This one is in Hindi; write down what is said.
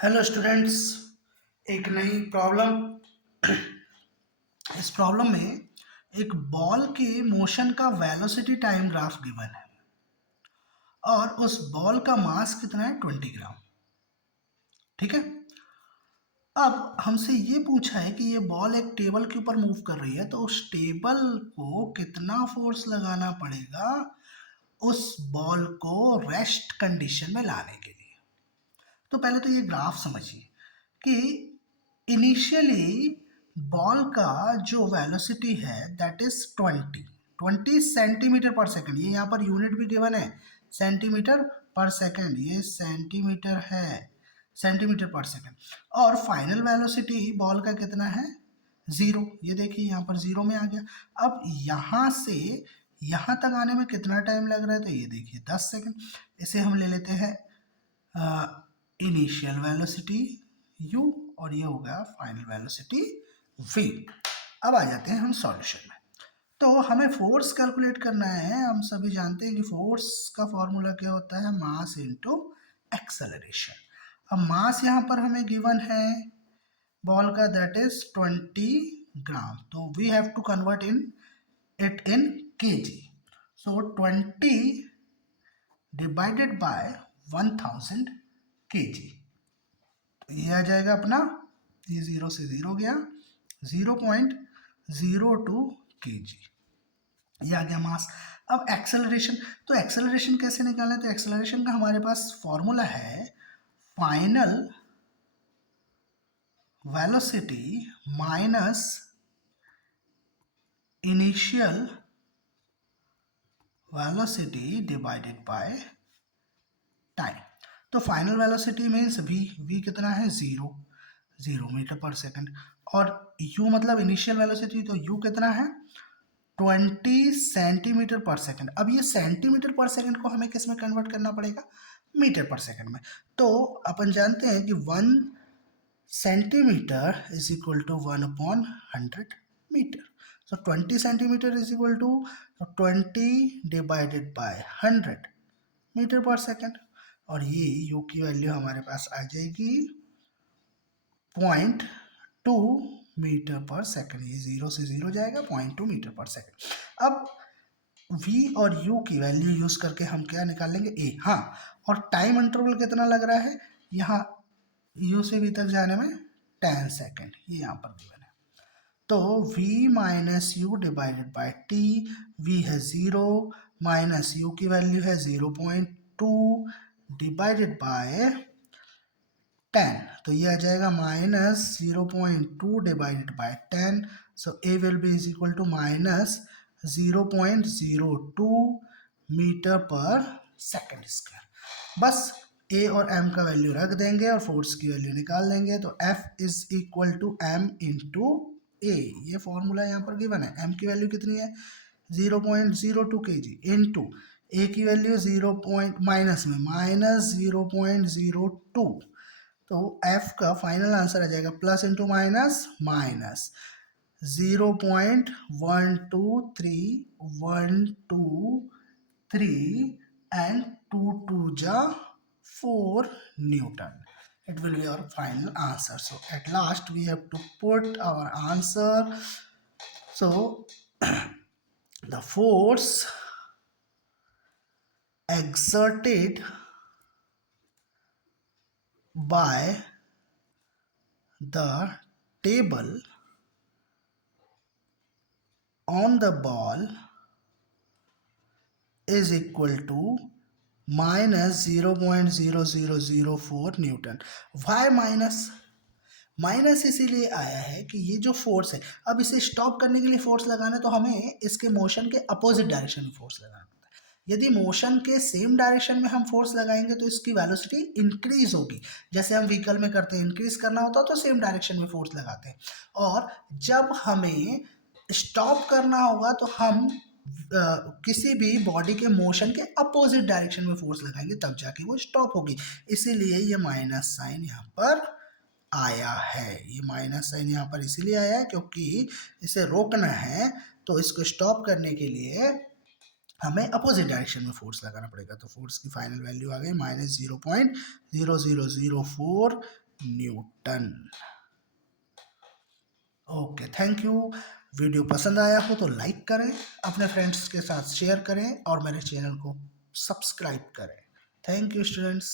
हेलो स्टूडेंट्स, एक नई प्रॉब्लम। इस प्रॉब्लम में एक बॉल के मोशन का वेलोसिटी टाइम ग्राफ गिवन है और उस बॉल का मास कितना है 20 ग्राम। ठीक है। अब हमसे ये पूछा है कि ये बॉल एक टेबल के ऊपर मूव कर रही है, तो उस टेबल को कितना फोर्स लगाना पड़ेगा उस बॉल को रेस्ट कंडीशन में लाने के लिए। तो पहले तो ये ग्राफ समझिए कि इनिशियली बॉल का जो वेलोसिटी है दैट इज 20 सेंटीमीटर पर सेकंड। ये यहाँ पर यूनिट भी गिवन है, सेंटीमीटर पर सेकंड। ये सेंटीमीटर है, सेंटीमीटर पर सेकंड। और फाइनल वेलोसिटी बॉल का कितना है? 0। ये देखिए यहाँ पर 0 में आ गया। अब यहाँ से यहाँ तक आने में कितना टाइम लग रहा है? तो ये देखिए 10 सेकंड। इसे हम ले लेते हैं इनिशियल वेलोसिटी u और ये होगा फाइनल वेलोसिटी v। अब आ जाते हैं हम सॉल्यूशन में। तो हमें फोर्स कैलकुलेट करना है। हम सभी जानते हैं कि फोर्स का फॉर्मूला क्या होता है? Mass into acceleration. अब मास यहाँ पर हमें गिवन है बॉल का, दैट इज 20 ग्राम। तो we have to convert it in kg। So 20 divided by 1000 kg। तो ये आ जाएगा अपना, ये 0 से 0 गया, 0.02 kg। ये आ गया मास। अब एक्सेलरेशन, तो एक्सेलरेशन कैसे निकालना है? तो एक्सेलरेशन का हमारे पास फॉर्मूला है final velocity minus initial velocity divided by time. तो फाइनल वेलोसिटी मीन्स v कितना है? 0 मीटर पर सेकंड। और u मतलब इनिशियल वेलोसिटी, तो u कितना है? 20 सेंटीमीटर पर सेकंड। अब ये सेंटीमीटर पर सेकंड को हमें किस में कन्वर्ट करना पड़ेगा? मीटर पर सेकंड में। तो अपन जानते हैं कि 1 centimetre is equal to 1/100 metre. So 20 centimetre is equal to 20 divided by 100 metre per second. और ये u की वैल्यू हमारे पास आ जाएगी 0.2 मीटर पर सेकंड। ये 0 से 0 जाएगा, 0.2 मीटर पर सेकंड। अब v और u की वैल्यू यूज करके हम क्या निकाल लेंगे? a। हाँ, और टाइम इंटरवल कितना लग रहा है यहाँ u से v तक जाने में? 10 सेकंड। ये यहाँ पर गिवन है। तो v minus you divided by t, v है 0 माइनस u की वैल्यू है 0.2 डिवाइडेड बाय 10। तो ये आ जाएगा minus 0.2 divided by 10। So a will be is equal to minus 0.02 metre per second square. बस a और m का वैल्यू रख देंगे और फोर्स की वैल्यू निकाल लेंगे। तो F is equal to m into a। ये फॉर्मूला यहाँ पर गिवन है। m की वैल्यू कितनी है? 0.02 kg इंटू a की वैल्यू 0 माइनस में माइनस 0.02। तो F का फाइनल आंसर आ जाएगा plus into minus minus 0.123 and 2 2 जा 4 Newton. It will be our final answer. So at last we have to put our answer. So the force exerted by the table on the ball is equal to minus 0.0004 newton. Why minus इसीलिए आया है कि ये जो फोर्स है, अब इसे स्टॉप करने के लिए फोर्स लगाना है तो हमें इसके मोशन के अपोजिट डायरेक्शन में फोर्स लगाना होता है। यदि मोशन के सेम डायरेक्शन में हम फोर्स लगाएंगे तो इसकी वेलोसिटी इंक्रीज होगी। जैसे हम व्हीकल में करते हैं, इंक्रीज करना होता है तो सेम डायरेक्शन में फोर्स लगाते हैं। और जब हमें स्टॉप करना होगा तो हम किसी भी बॉडी के मोशन के अपोजिट डायरेक्शन में फोर्स लगाएंगे, तब जाके वो स्टॉप होगी। इसीलिए ये माइनस साइन यहाँ पर आया है। ये माइनस साइन यहाँ पर इसीलिए आया है क्योंकि इसे रोकना है, तो इसको स्टॉप करने के लिए हमें अपोजिट डायरेक्शन में फोर्स लगाना पड़ेगा। तो फोर्स की फाइनल वैल्यू आ गई minus 0.0004 Newton. Okay, thank you. Video पसंद आया हो तो लाइक करें, अपने फ्रेंड्स के साथ शेयर करें और मेरे चैनल को सब्सक्राइब करें। Thank you students.